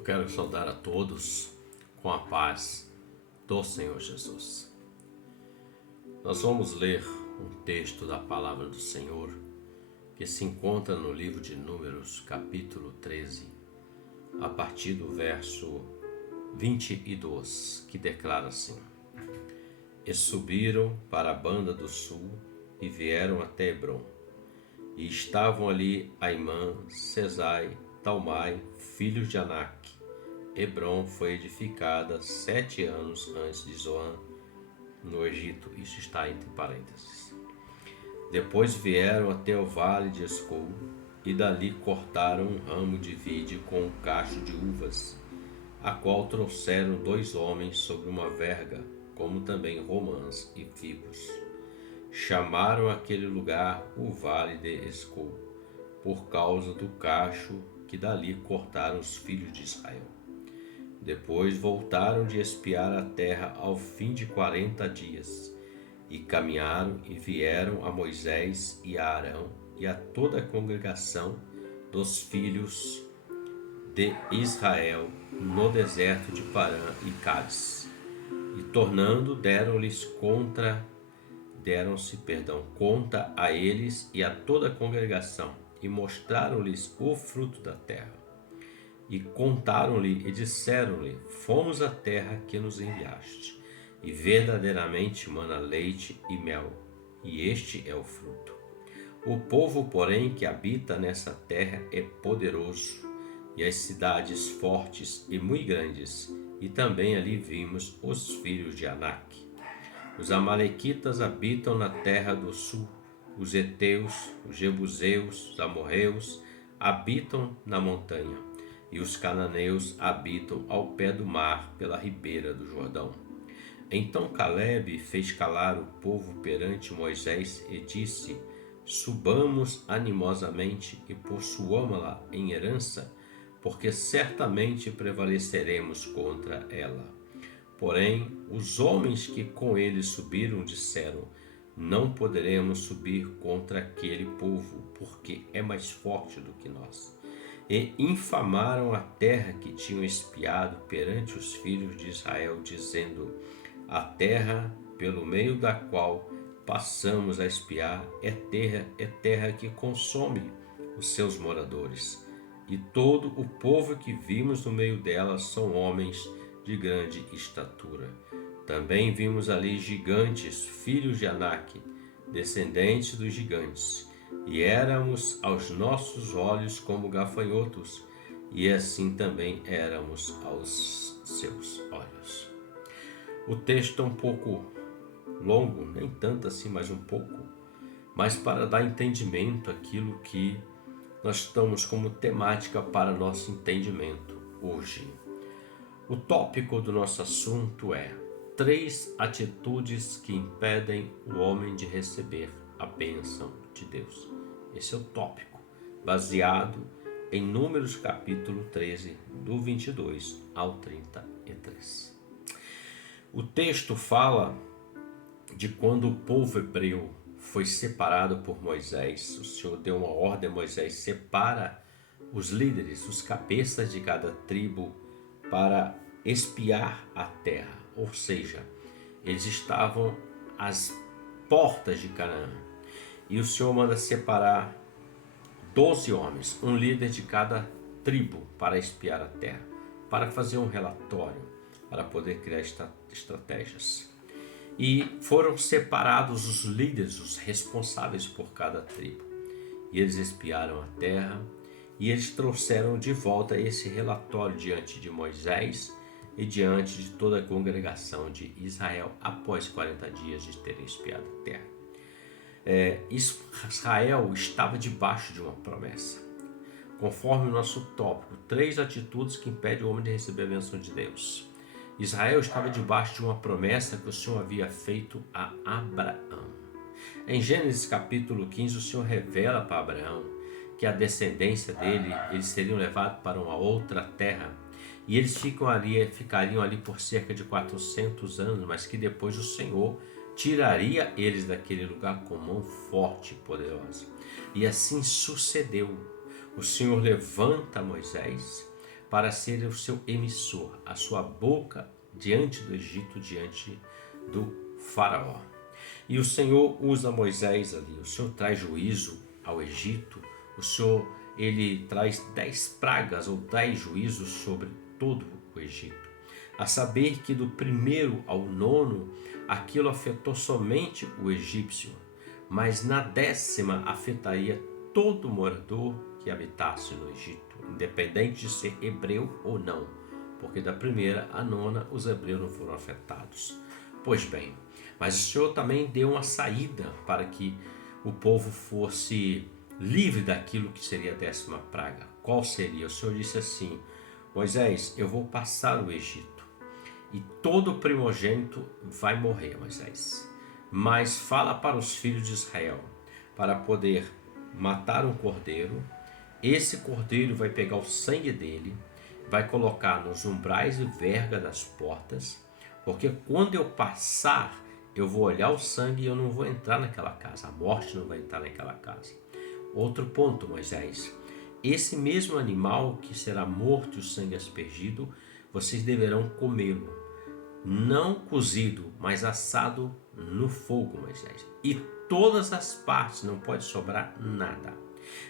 Eu quero saudar a todos com a paz do Senhor Jesus. Nós vamos ler um texto da palavra do Senhor que se encontra no livro de Números, capítulo 13, a partir do verso 22, que declara assim: E subiram para a banda do sul e vieram até Hebrom. E estavam ali Aimã, Sesai, Talmai, filhos de Anak. Hebrom foi edificada 7 anos antes de Zoan, no Egito. Isso está entre parênteses. Depois vieram até o vale de Escol, e dali cortaram um ramo de vide com um cacho de uvas, a qual trouxeram 2 homens sobre uma verga, como também romãs e figos. Chamaram aquele lugar o vale de Escol, por causa do cacho que dali cortaram os filhos de Israel. Depois voltaram de espiar a terra ao fim de 40 dias, e caminharam e vieram a Moisés e a Arão e a toda a congregação dos filhos de Israel no deserto de Parã e Cádiz. E tornando, deram-se conta a eles e a toda a congregação, e mostraram-lhes o fruto da terra. E contaram-lhe e disseram-lhe: Fomos à terra que nos enviaste, e verdadeiramente mana leite e mel, e este é o fruto. O povo, porém, que habita nessa terra é poderoso, e as cidades fortes e muito grandes, e também ali vimos os filhos de Anak. Os amalequitas habitam na terra do sul, os heteus, os jebuseus, os amorreus habitam na montanha, e os cananeus habitam ao pé do mar pela ribeira do Jordão. Então Calebe fez calar o povo perante Moisés e disse: Subamos animosamente e possuamo-la em herança, porque certamente prevaleceremos contra ela. Porém, os homens que com ele subiram disseram: Não poderemos subir contra aquele povo, porque é mais forte do que nós. E infamaram a terra que tinham espiado perante os filhos de Israel, dizendo: A terra pelo meio da qual passamos a espiar é terra que consome os seus moradores. E todo o povo que vimos no meio dela são homens de grande estatura. Também vimos ali gigantes, filhos de Anak, descendentes dos gigantes, e éramos aos nossos olhos como gafanhotos, e assim também éramos aos seus olhos. O texto é um pouco longo, nem tanto assim, mas um pouco, mas para dar entendimento àquilo que nós estamos como temática para nosso entendimento hoje. O tópico do nosso assunto é 3 atitudes que impedem o homem de receber a bênção de Deus. Esse é o tópico, baseado em Números capítulo 13, do 22 ao 33. O texto fala de quando o povo hebreu foi separado por Moisés. O Senhor deu uma ordem a Moisés: separa os líderes, os cabeças de cada tribo, para espiar a terra. Ou seja, eles estavam às portas de Canaã. E o Senhor manda separar 12 homens, um líder de cada tribo, para espiar a terra, para fazer um relatório, para poder criar estratégias. E foram separados os líderes, os responsáveis por cada tribo. E eles espiaram a terra, e eles trouxeram de volta esse relatório diante de Moisés e diante de toda a congregação de Israel após 40 dias de terem espiado a terra. Israel estava debaixo de uma promessa. Conforme o nosso tópico, 3 atitudes que impedem o homem de receber a bênção de Deus. Israel estava debaixo de uma promessa que o Senhor havia feito a Abraão. Em Gênesis capítulo 15, o Senhor revela para Abraão que a descendência dele, eles seriam levados para uma outra terra, e eles ficariam ali por cerca de 400 anos, mas que depois o Senhor tiraria eles daquele lugar com mão forte e poderosa. E assim sucedeu. O Senhor levanta Moisés para ser o seu emissor, a sua boca diante do Egito, diante do faraó. E o Senhor usa Moisés ali, o Senhor traz juízo ao Egito, o Senhor, ele traz 10 pragas ou 10 juízos sobre todo o Egito. A saber que do primeiro ao nono, aquilo afetou somente o egípcio, mas na 10ª afetaria todo morador que habitasse no Egito, independente de ser hebreu ou não, porque da primeira à nona os hebreus não foram afetados. Pois bem, mas o Senhor também deu uma saída para que o povo fosse livre daquilo que seria a 10ª praga. Qual seria? O Senhor disse assim: Moisés, eu vou passar o Egito e todo primogênito vai morrer, Moisés. Mas fala para os filhos de Israel, para poder matar um cordeiro. Esse cordeiro vai pegar o sangue dele, vai colocar nos umbrais e verga das portas, porque quando eu passar, eu vou olhar o sangue e eu não vou entrar naquela casa, a morte não vai entrar naquela casa. Outro ponto, Moisés, esse mesmo animal que será morto e o sangue aspergido, vocês deverão comê-lo, não cozido, mas assado no fogo, Moisés. E todas as partes, não pode sobrar nada.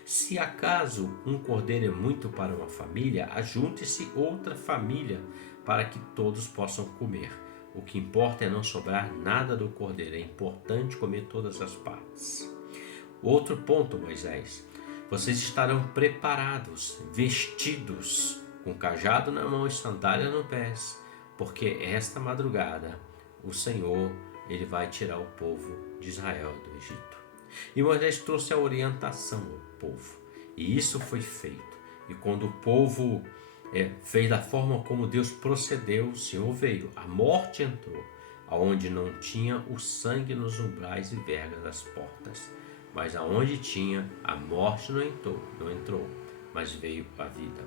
Se acaso um cordeiro é muito para uma família, ajunte-se outra família para que todos possam comer. O que importa é não sobrar nada do cordeiro, é importante comer todas as partes. Outro ponto, Moisés, vocês estarão preparados, vestidos, com cajado na mão e sandália no pés, porque esta madrugada o Senhor, ele vai tirar o povo de Israel do Egito. E Moisés trouxe a orientação ao povo, e isso foi feito. E quando o povo fez da forma como Deus procedeu, o Senhor veio, a morte entrou, aonde não tinha o sangue nos umbrais e vergas das portas, mas aonde tinha, a morte não entrou, mas veio a vida.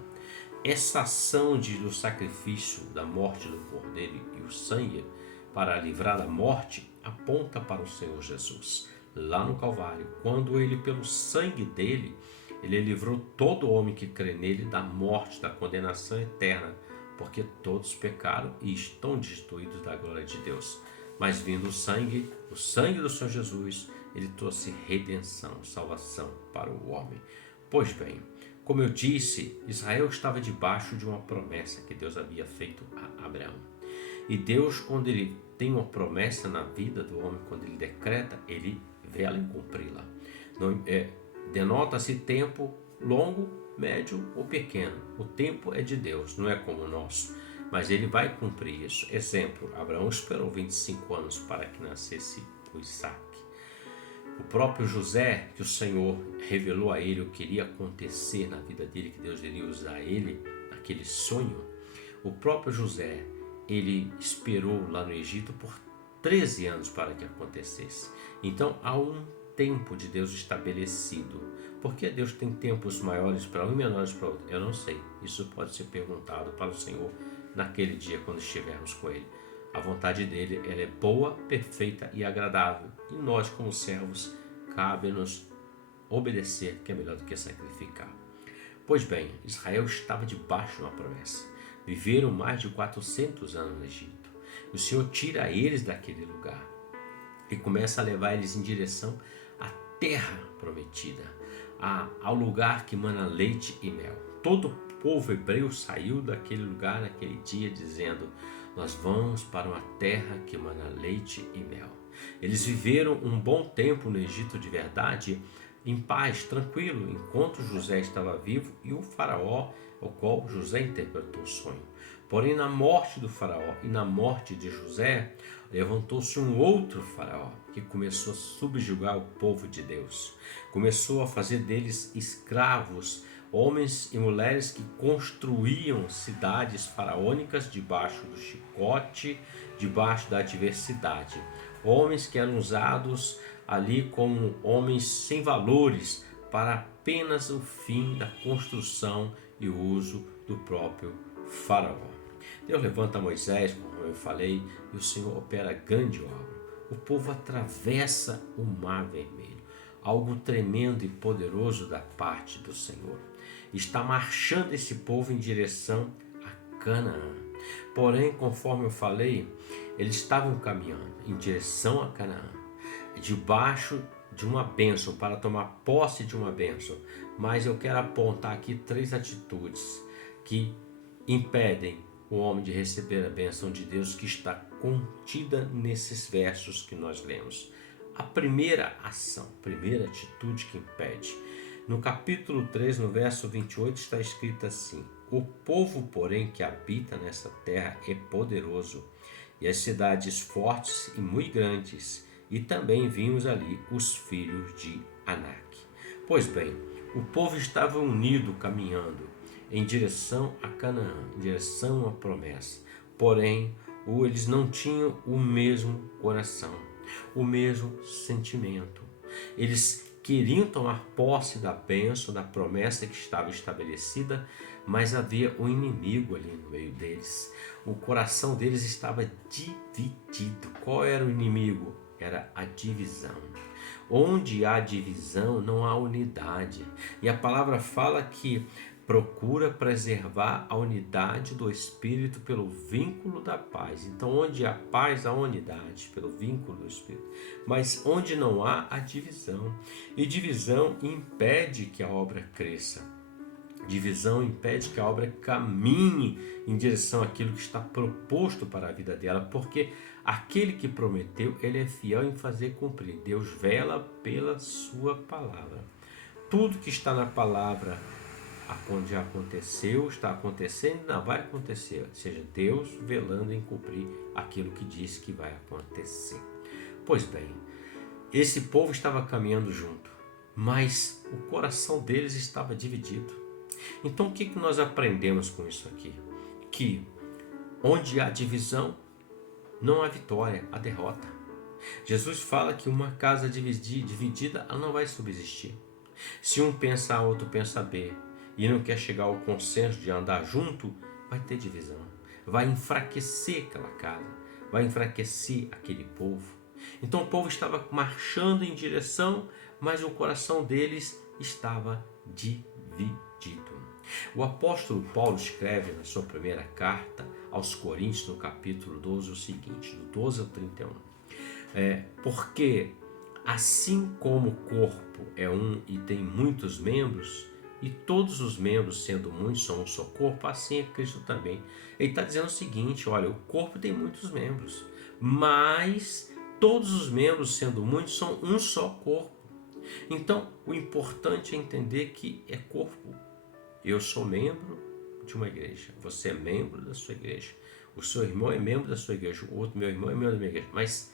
Essa ação do sacrifício da morte do cordeiro e o sangue para livrar da morte aponta para o Senhor Jesus. Lá no Calvário, quando ele, pelo sangue dele, ele livrou todo homem que crê nele da morte, da condenação eterna, porque todos pecaram e estão destituídos da glória de Deus. Mas vindo o sangue do Senhor Jesus, ele trouxe redenção, salvação para o homem. Pois bem, como eu disse, Israel estava debaixo de uma promessa que Deus havia feito a Abraão. E Deus, quando ele tem uma promessa na vida do homem, quando ele decreta, ele vela em cumpri-la. Denota-se tempo longo, médio ou pequeno. O tempo é de Deus, não é como o nosso, mas ele vai cumprir isso. Exemplo, Abraão esperou 25 anos para que nascesse o Isaac. O próprio José, que o Senhor revelou a ele o que iria acontecer na vida dele, que Deus iria usar ele, aquele sonho, o próprio José, ele esperou lá no Egito por 13 anos para que acontecesse. Então há um tempo de Deus estabelecido. Por que Deus tem tempos maiores para um e menores para outro? Eu não sei. Isso pode ser perguntado para o Senhor naquele dia quando estivermos com Ele. A vontade dele, ela é boa, perfeita e agradável. E nós, como servos, cabe-nos obedecer, que é melhor do que sacrificar. Pois bem, Israel estava debaixo de uma promessa. Viveram mais de 400 anos no Egito. O Senhor tira eles daquele lugar e começa a levar eles em direção à terra prometida, ao lugar que mana leite e mel. Todo o povo hebreu saiu daquele lugar naquele dia dizendo: nós vamos para uma terra que mana leite e mel. Eles viveram um bom tempo no Egito de verdade, em paz, tranquilo, enquanto José estava vivo e o faraó, ao qual José interpretou o sonho. Porém, na morte do faraó e na morte de José, levantou-se um outro faraó que começou a subjugar o povo de Deus. Começou a fazer deles escravos, homens e mulheres que construíam cidades faraônicas debaixo do chicote, debaixo da adversidade. Homens que eram usados ali como homens sem valores para apenas o fim da construção e o uso do próprio faraó. Deus levanta Moisés, como eu falei, e o Senhor opera grande obra. O povo atravessa o Mar Vermelho, algo tremendo e poderoso da parte do Senhor. Está marchando esse povo em direção a Canaã. Porém, conforme eu falei, eles estavam caminhando em direção a Canaã, debaixo de uma bênção, para tomar posse de uma bênção. Mas eu quero apontar aqui 3 atitudes que impedem o homem de receber a bênção de Deus, que está contida nesses versos que nós lemos. A primeira ação, primeira atitude que impede. No capítulo 3, no verso 28, está escrito assim: o povo, porém, que habita nessa terra é poderoso, e as cidades fortes e muito grandes, e também vimos ali os filhos de Anak. Pois bem, o povo estava unido caminhando em direção a Canaã, em direção à promessa. Porém, eles não tinham o mesmo coração, o mesmo sentimento. Eles queriam tomar posse da bênção, da promessa que estava estabelecida, mas havia um inimigo ali no meio deles. O coração deles estava dividido. Qual era o inimigo? Era a divisão. Onde há divisão, não há unidade. E a palavra fala que procura preservar a unidade do Espírito pelo vínculo da paz. Então, onde há paz, há unidade pelo vínculo do Espírito. Mas onde não há, há divisão. E divisão impede que a obra cresça. Divisão impede que a obra caminhe em direção àquilo que está proposto para a vida dela, porque aquele que prometeu, ele é fiel em fazer cumprir. Deus vela pela sua palavra. Tudo que está na palavra já aconteceu, está acontecendo e não vai acontecer. Ou seja, Deus velando em cumprir aquilo que disse que vai acontecer. Pois bem, esse povo estava caminhando junto, mas o coração deles estava dividido. Então, o que nós aprendemos com isso aqui? Que onde há divisão, não há vitória, há derrota. Jesus fala que uma casa dividida, ela não vai subsistir. Se um pensa A, outro pensa B, e não quer chegar ao consenso de andar junto, vai ter divisão. Vai enfraquecer aquela casa, vai enfraquecer aquele povo. Então o povo estava marchando em direção, mas o coração deles estava dividido. O apóstolo Paulo escreve na sua primeira carta aos Coríntios, no capítulo 12, o seguinte, do 12 ao 31. Porque assim como o corpo é um e tem muitos membros, e todos os membros, sendo muitos, são um só corpo, assim é Cristo também. Ele está dizendo o seguinte: olha, o corpo tem muitos membros, mas todos os membros, sendo muitos, são um só corpo. Então, o importante é entender que é corpo. Eu sou membro de uma igreja, você é membro da sua igreja, o seu irmão é membro da sua igreja, o outro, meu irmão, é membro da minha igreja, mas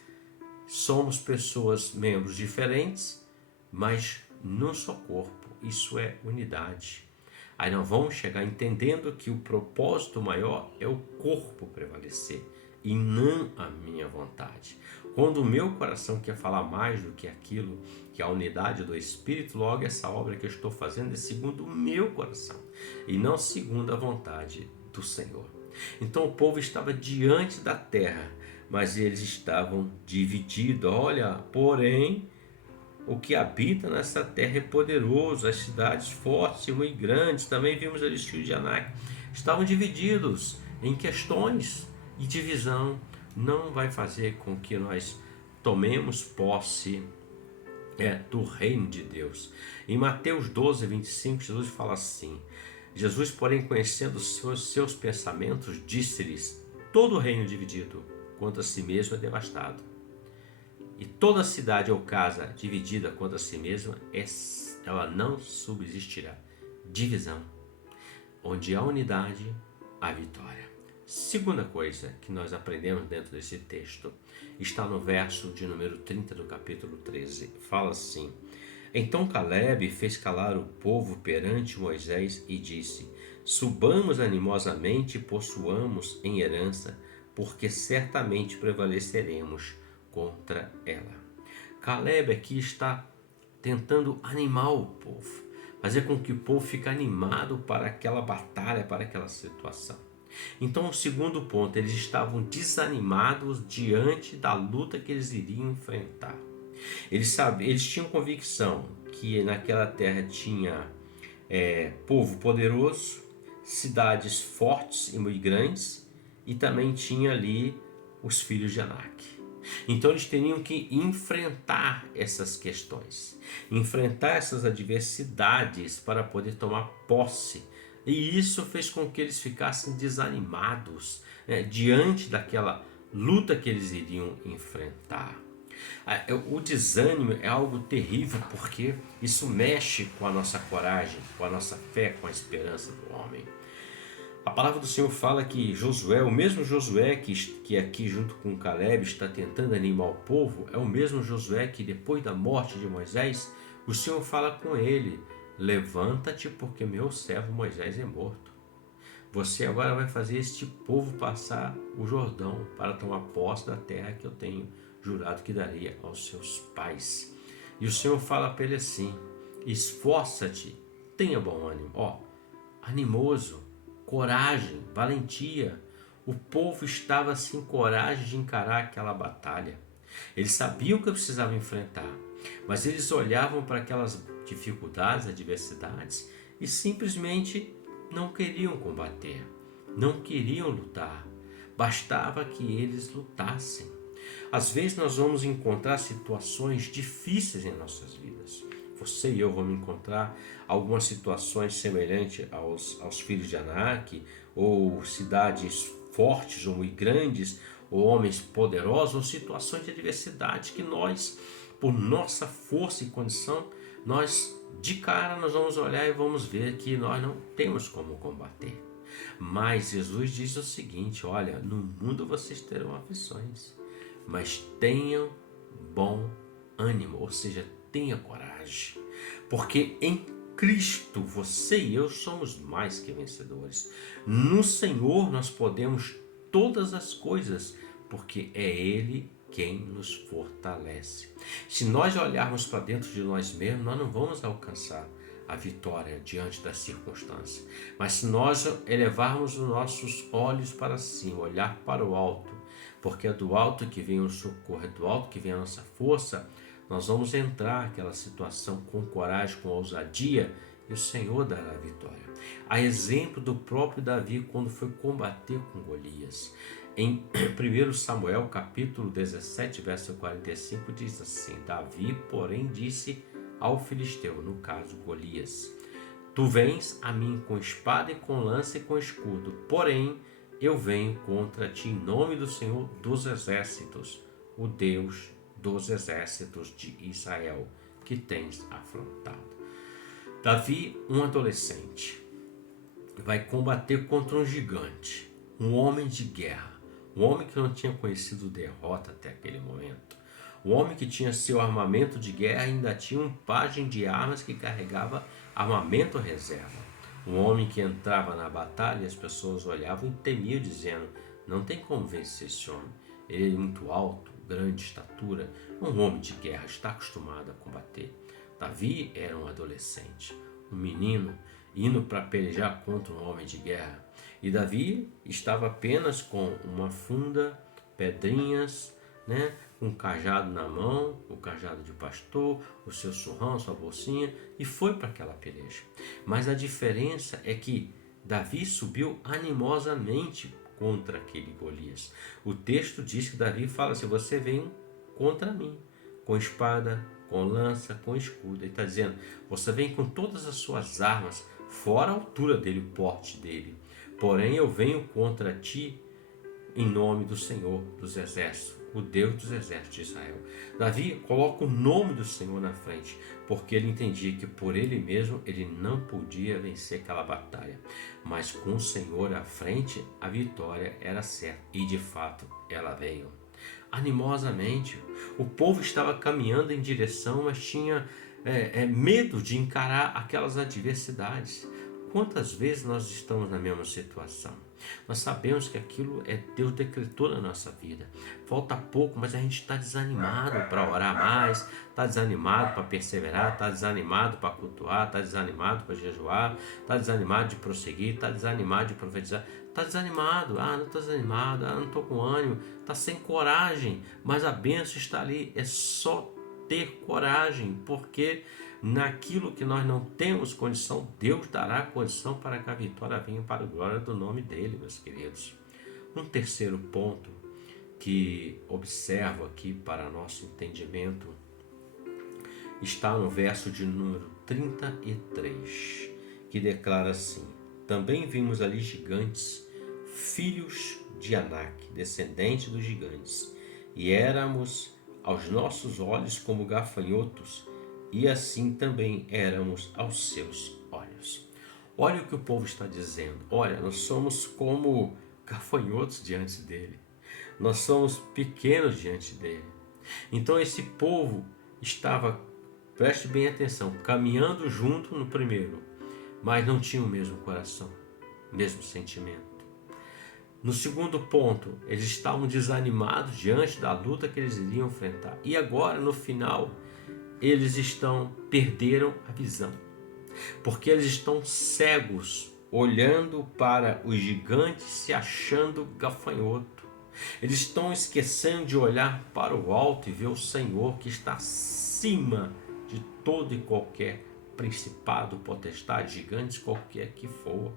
somos pessoas, membros diferentes, mas num só corpo. Isso é unidade. Aí nós vamos chegar entendendo que o propósito maior é o corpo prevalecer e não a minha vontade. Quando o meu coração quer falar mais do que aquilo que é a unidade do Espírito, logo essa obra que eu estou fazendo é segundo o meu coração e não segundo a vontade do Senhor. Então o povo estava diante da terra, mas eles estavam divididos. Olha, porém, o que habita nessa terra é poderoso, as cidades fortes e muito grandes, também vimos ali os filhos de Anak, estavam divididos em questões, e divisão não vai fazer com que nós tomemos posse do reino de Deus. Em Mateus 12, 25, Jesus fala assim: Jesus, porém, conhecendo os seus pensamentos, disse-lhes: todo reino dividido contra si mesmo é devastado, e toda cidade ou casa dividida contra si mesma, ela não subsistirá. Divisão. Onde há unidade, há vitória. Segunda coisa que nós aprendemos dentro desse texto está no verso de número 30 do capítulo 13. Fala assim: então Caleb fez calar o povo perante Moisés e disse: subamos animosamente e possuamos em herança, porque certamente prevaleceremos contra ela. Caleb aqui está tentando animar o povo, fazer com que o povo fique animado para aquela batalha, para aquela situação. Então, o segundo ponto, eles estavam desanimados diante da luta que eles iriam enfrentar. Eles tinham convicção que naquela terra tinha povo poderoso, cidades fortes e muito grandes, e também tinha ali os filhos de Anak. Então eles teriam que enfrentar essas questões, enfrentar essas adversidades para poder tomar posse. E isso fez com que eles ficassem desanimados, diante daquela luta que eles iriam enfrentar. O desânimo é algo terrível porque isso mexe com a nossa coragem, com a nossa fé, com a esperança do homem. A palavra do Senhor fala que Josué, o mesmo Josué que aqui junto com Caleb está tentando animar o povo, é o mesmo Josué que depois da morte de Moisés, o Senhor fala com ele: levanta-te porque meu servo Moisés é morto. Você agora vai fazer este povo passar o Jordão para tomar posse da terra que eu tenho jurado que daria aos seus pais. E o Senhor fala para ele assim: esforça-te, tenha bom ânimo. Animoso, coragem, valentia. O povo estava sem coragem de encarar aquela batalha. Eles sabiam que precisavam enfrentar, mas eles olhavam para aquelas dificuldades, adversidades e simplesmente não queriam combater, não queriam lutar. Bastava que eles lutassem. Às vezes nós vamos encontrar situações difíceis em nossas vidas. Você e eu vamos encontrar algumas situações semelhantes aos filhos de Anak, ou cidades fortes ou muito grandes, ou homens poderosos, ou situações de adversidade que nós, por nossa força e condição, nós de cara nós vamos olhar e vamos ver que nós não temos como combater. Mas Jesus diz o seguinte: olha, no mundo vocês terão aflições, mas tenham bom ânimo, ou seja, tenha coragem, porque em Cristo você e eu somos mais que vencedores. No Senhor nós podemos todas as coisas, porque é Ele quem nos fortalece. Se nós olharmos para dentro de nós mesmos, nós não vamos alcançar a vitória diante das circunstâncias. Mas se nós elevarmos os nossos olhos para cima, olhar para o alto, porque é do alto que vem o socorro, é do alto que vem a nossa força, nós vamos entrar naquela situação com coragem, com ousadia, e o Senhor dará a vitória. A exemplo do próprio Davi quando foi combater com Golias. Em 1 Samuel capítulo 17, verso 45 diz assim: Davi, porém, disse ao filisteu, no caso Golias: tu vens a mim com espada e com lança e com escudo, porém eu venho contra ti em nome do Senhor dos exércitos, o Deus dos exércitos de Israel, que tens afrontado. Davi, um adolescente, vai combater contra um gigante, um homem de guerra, um homem que não tinha conhecido derrota até aquele momento. O homem que tinha seu armamento de guerra ainda tinha um pajem de armas que carregava armamento reserva. Um homem que entrava na batalha e as pessoas olhavam e temiam, dizendo: não tem como vencer esse homem. Ele é muito alto, grande estatura, um homem de guerra, está acostumado a combater. Davi era um adolescente, um menino, indo para pelejar contra um homem de guerra. E Davi estava apenas com uma funda, pedrinhas, um cajado na mão, o cajado de pastor, o seu surrão, sua bolsinha, e foi para aquela peleja. Mas a diferença é que Davi subiu animosamente contra aquele Golias. O texto diz que Davi fala assim: você vem contra mim, com espada, com lança, com escudo. Ele está dizendo: você vem com todas as suas armas, fora a altura dele, o porte dele. Porém eu venho contra ti em nome do Senhor dos exércitos, o Deus dos exércitos de Israel. Davi coloca o nome do Senhor na frente, porque ele entendia que por ele mesmo ele não podia vencer aquela batalha, mas com o Senhor à frente a vitória era certa, e de fato ela veio. Animosamente, o povo estava caminhando em direção, mas tinha medo de encarar aquelas adversidades. Quantas vezes nós estamos na mesma situação? Nós sabemos que aquilo Deus decretou na nossa vida. Falta pouco, mas a gente está desanimado para orar mais, está desanimado para perseverar, está desanimado para cultuar, está desanimado para jejuar, está desanimado de prosseguir, está desanimado de profetizar, está desanimado, não estou desanimado, não estou com ânimo, está sem coragem, mas a bênção está ali, é só ter coragem, porque Naquilo que nós não temos condição, Deus dará condição para que a vitória venha para a glória do nome dele, meus queridos. Um terceiro ponto que observo aqui para nosso entendimento está no verso de número 33, que declara assim: também vimos ali gigantes, filhos de Anak, descendentes dos gigantes, e éramos aos nossos olhos como gafanhotos, e assim também éramos aos seus olhos. Olha o que o povo está dizendo. Olha, nós somos como gafanhotos diante dele. Nós somos pequenos diante dele. Então esse povo estava, preste bem atenção, caminhando junto no primeiro, mas não tinha o mesmo coração, o mesmo sentimento. No segundo ponto, eles estavam desanimados diante da luta que eles iriam enfrentar. E agora, no final, eles perderam a visão, porque eles estão cegos, olhando para os gigantes, se achando gafanhoto. Eles estão esquecendo de olhar para o alto e ver o Senhor que está acima de todo e qualquer principado, potestade, gigantes, qualquer que for.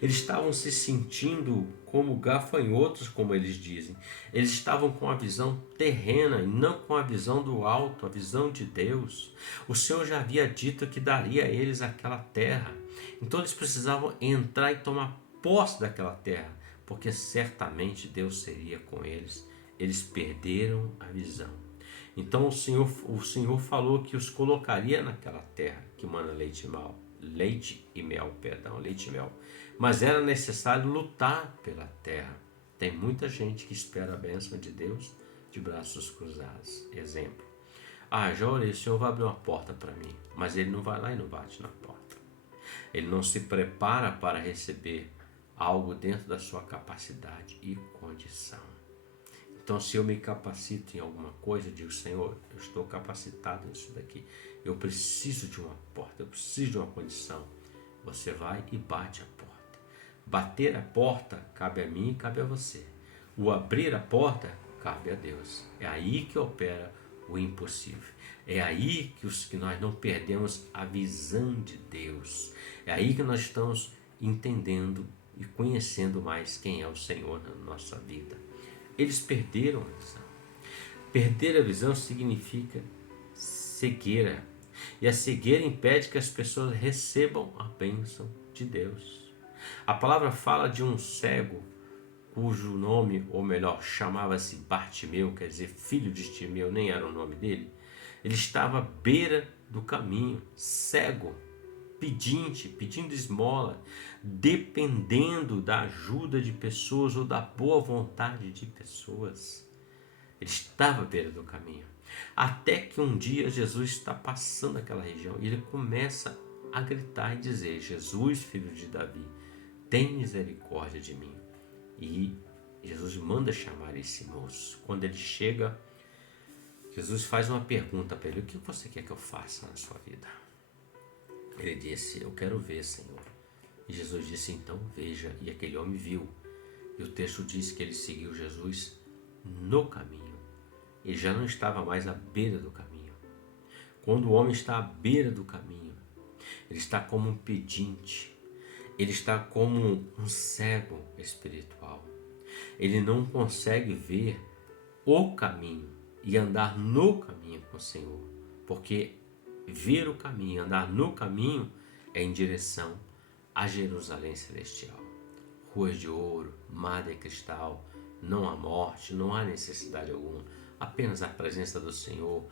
Eles estavam se sentindo como gafanhotos, como eles dizem. Eles estavam com a visão terrena e não com a visão do alto, a visão de Deus. O Senhor já havia dito que daria a eles aquela terra. Então eles precisavam entrar e tomar posse daquela terra, porque certamente Deus seria com eles. Eles perderam a visão. Então o Senhor falou que os colocaria naquela terra que mana leite e mel. Mas era necessário lutar pela terra. Tem muita gente que espera a bênção de Deus de braços cruzados. Exemplo: já orei, o Senhor vai abrir uma porta para mim, mas ele não vai lá e não bate na porta. Ele não se prepara para receber algo dentro da sua capacidade e condição. Então, se eu me capacito em alguma coisa, eu digo: Senhor, eu estou capacitado nisso daqui, eu preciso de uma porta, eu preciso de uma condição. Você vai e bate a porta. Bater a porta cabe a mim e cabe a você. O abrir a porta cabe a Deus. É aí que opera o impossível. É aí que nós não perdemos a visão de Deus. É aí que nós estamos entendendo e conhecendo mais quem é o Senhor na nossa vida. Eles perderam a visão. Perder a visão significa cegueira. E a cegueira impede que as pessoas recebam a bênção de Deus. A palavra fala de um cego cujo nome, ou melhor, chamava-se Bartimeu, quer dizer, filho de Timeu, nem era o nome dele. Ele estava à beira do caminho, cego, pedindo esmola, dependendo da ajuda de pessoas ou da boa vontade de pessoas. Ele estava à beira do caminho. Até que um dia Jesus está passando aquela região e ele começa a gritar e dizer: Jesus, filho de Davi, tem misericórdia de mim. E Jesus manda chamar esse moço. Quando ele chega, Jesus faz uma pergunta para ele: o que você quer que eu faça na sua vida? Ele disse: eu quero ver, Senhor. E Jesus disse: então veja. E aquele homem viu. E o texto diz que ele seguiu Jesus no caminho. Ele já não estava mais à beira do caminho. Quando o homem está à beira do caminho, ele está como um pedinte. Ele está como um cego espiritual. Ele não consegue ver o caminho e andar no caminho com o Senhor. Porque ver o caminho, andar no caminho, é em direção a Jerusalém Celestial. Ruas de ouro, mar de cristal, não há morte, não há necessidade alguma, apenas a presença do Senhor,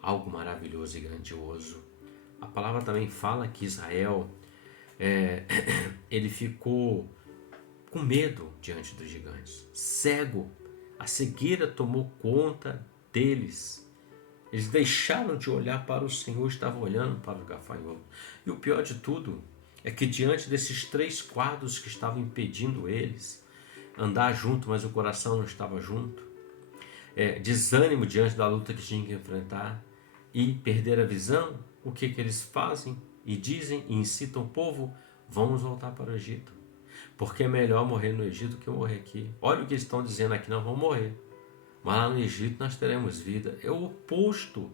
algo maravilhoso e grandioso. A palavra também fala que Israel, ele ficou com medo diante dos gigantes, cego. A cegueira tomou conta deles. Eles deixaram de olhar para o Senhor, estavam olhando para o gafanhoto. E o pior de tudo é que diante desses três quadros que estavam impedindo eles andar junto, mas o coração não estava junto, desânimo diante da luta que tinham que enfrentar e perder a visão, o que eles fazem e dizem e incitam o povo? Vamos voltar para o Egito, porque é melhor morrer no Egito que morrer aqui. Olha o que eles estão dizendo aqui: não vamos morrer, mas lá no Egito nós teremos vida. É o oposto.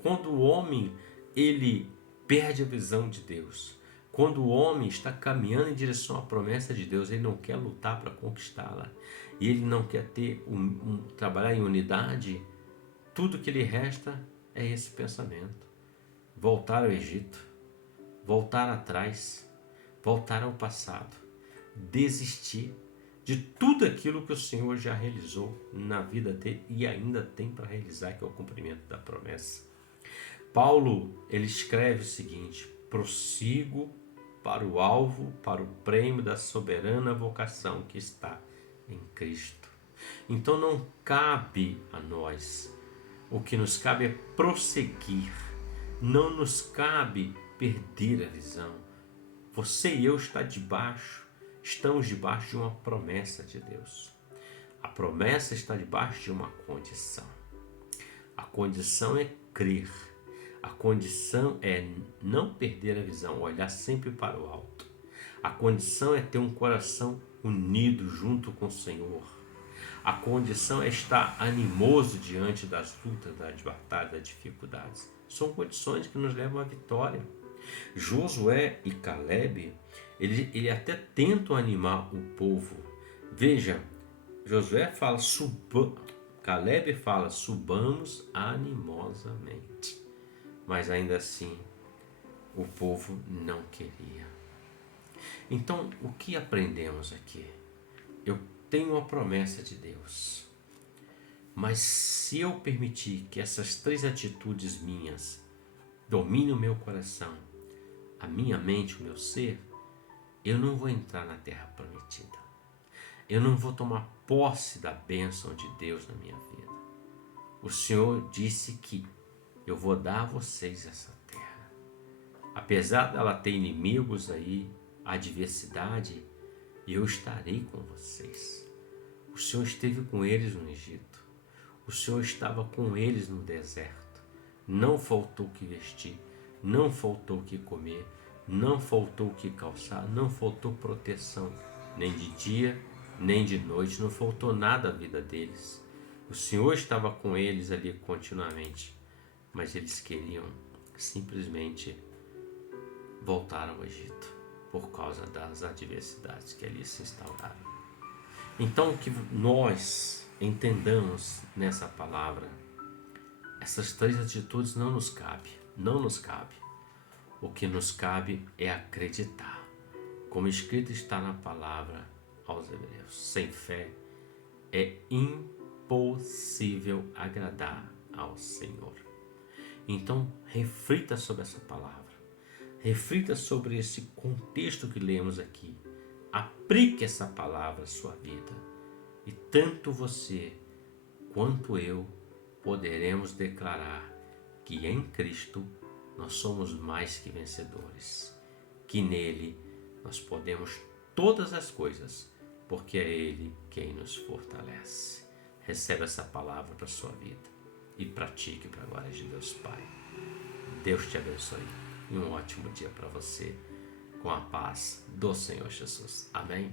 Quando o homem ele perde a visão de Deus. Quando o homem está caminhando em direção à promessa de Deus, ele não quer lutar para conquistá-la. E ele não quer trabalhar em unidade. Tudo que lhe resta é esse pensamento. Voltar ao Egito, voltar atrás, voltar ao passado, desistir de tudo aquilo que o Senhor já realizou na vida dele e ainda tem para realizar, que é o cumprimento da promessa. Paulo, ele escreve o seguinte: prossigo para o alvo, para o prêmio da soberana vocação que está em Cristo. Então não cabe a nós, o que nos cabe é prosseguir, não nos cabe perder a visão. Você e eu estamos debaixo de uma promessa de Deus. A promessa está debaixo de uma condição. A condição é crer. A condição é não perder a visão, olhar sempre para o alto. A condição é ter um coração unido junto com o Senhor. A condição é estar animoso diante das lutas, das batalhas, das dificuldades. São condições que nos levam à vitória. Josué e Caleb, ele até tentam animar o povo. Veja, Josué fala, Caleb fala, subamos animosamente. Mas ainda assim, o povo não queria. Então, o que aprendemos aqui? Eu tenho uma promessa de Deus, mas se eu permitir que essas 3 atitudes minhas dominem o meu coração, a minha mente, o meu ser, eu não vou entrar na terra prometida. Eu não vou tomar posse da bênção de Deus na minha vida. O Senhor disse que eu vou dar a vocês essa terra. Apesar dela ter inimigos aí, adversidade, eu estarei com vocês. O Senhor esteve com eles no Egito. O Senhor estava com eles no deserto. Não faltou o que vestir, não faltou o que comer, não faltou o que calçar, não faltou proteção, nem de dia, nem de noite, não faltou nada à vida deles. O Senhor estava com eles ali continuamente, mas eles queriam simplesmente voltar ao Egito por causa das adversidades que ali se instauraram. Então, que nós entendamos nessa palavra, essas 3 atitudes não nos cabe. O que nos cabe é acreditar, como escrito está na palavra aos Hebreus: sem fé é impossível agradar ao Senhor. Então, reflita sobre essa palavra, reflita sobre esse contexto que lemos aqui, aplique essa palavra à sua vida, e tanto você quanto eu poderemos declarar que em Cristo nós somos mais que vencedores, que nele nós podemos todas as coisas, porque é Ele quem nos fortalece. Receba essa palavra para a sua vida e pratique para a glória de Deus Pai. Deus te abençoe e um ótimo dia para você, com a paz do Senhor Jesus. Amém?